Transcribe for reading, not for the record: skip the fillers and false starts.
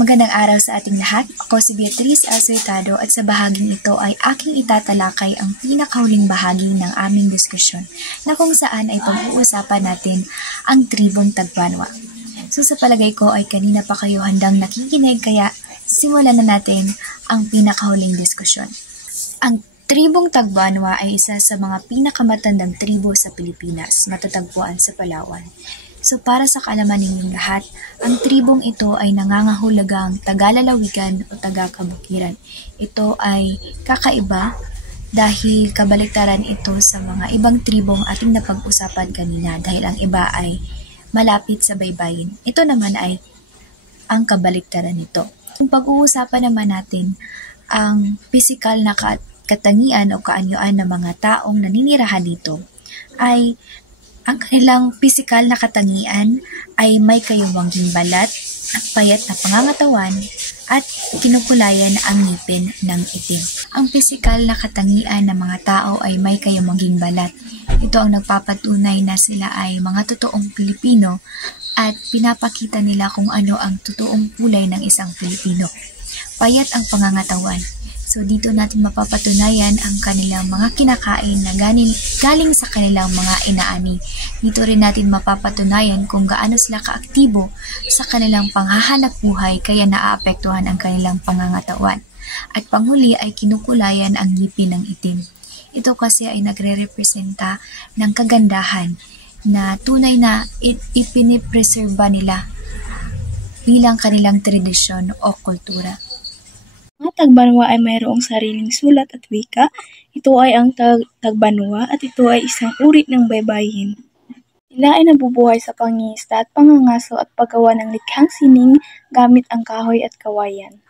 Magandang araw sa ating lahat. Ako si Beatriz Azuitado at sa bahaging ito ay aking itatalakay ang pinakahuling bahagi ng aming diskusyon na kung saan ay pag-uusapan natin ang tribong Tagbanwa. So sa palagay ko ay kanina pa kayo handang nakikinig kaya simulan na natin ang pinakahuling diskusyon. Ang tribong Tagbanwa ay isa sa mga pinakamatandang tribo sa Pilipinas, matatagpuan sa Palawan. So para sa kaalaman ninyong lahat, ang tribong ito ay nangangahulugang taga-lalawigan o taga-kabukiran. Ito ay kakaiba dahil kabaliktaran ito sa mga ibang tribong ating napag-usapan kanina dahil ang iba ay malapit sa baybayin. Ito naman ay ang kabaliktaran nito. Kung pag-uusapan naman natin ang pisikal na katangian o kaanyuan ng mga taong naninirahan dito ay ang kanilang pisikal na katangian ay may kayuwanging balat, payat na pangangatawan, at kinukulayan ang ngipin ng itim. Ang pisikal na katangian ng mga tao ay may kayuwanging balat. Ito ang nagpapatunay na sila ay mga totoong Pilipino at pinapakita nila kung ano ang totoong kulay ng isang Pilipino. Payat ang pangangatawan. So dito natin mapapatunayan ang kanilang mga kinakain na galing sa kanilang mga inaani. Dito rin natin mapapatunayan kung gaano sila kaaktibo sa kanilang panghahanap buhay kaya naaapektuhan ang kanilang pangangatawan. At panghuli ay kinukulayan ang ngipin ng itim. Ito kasi ay nagre-representa ng kagandahan na tunay na ipinipreserba nila bilang kanilang tradisyon o kultura. Ang Tagbanwa ay mayroong sariling sulat at wika. Ito ay ang Tagbanwa at ito ay isang uri ng baybayin. Sila ay nabubuhay sa pangingisda at pangangaso at paggawa ng likhang sining gamit ang kahoy at kawayan.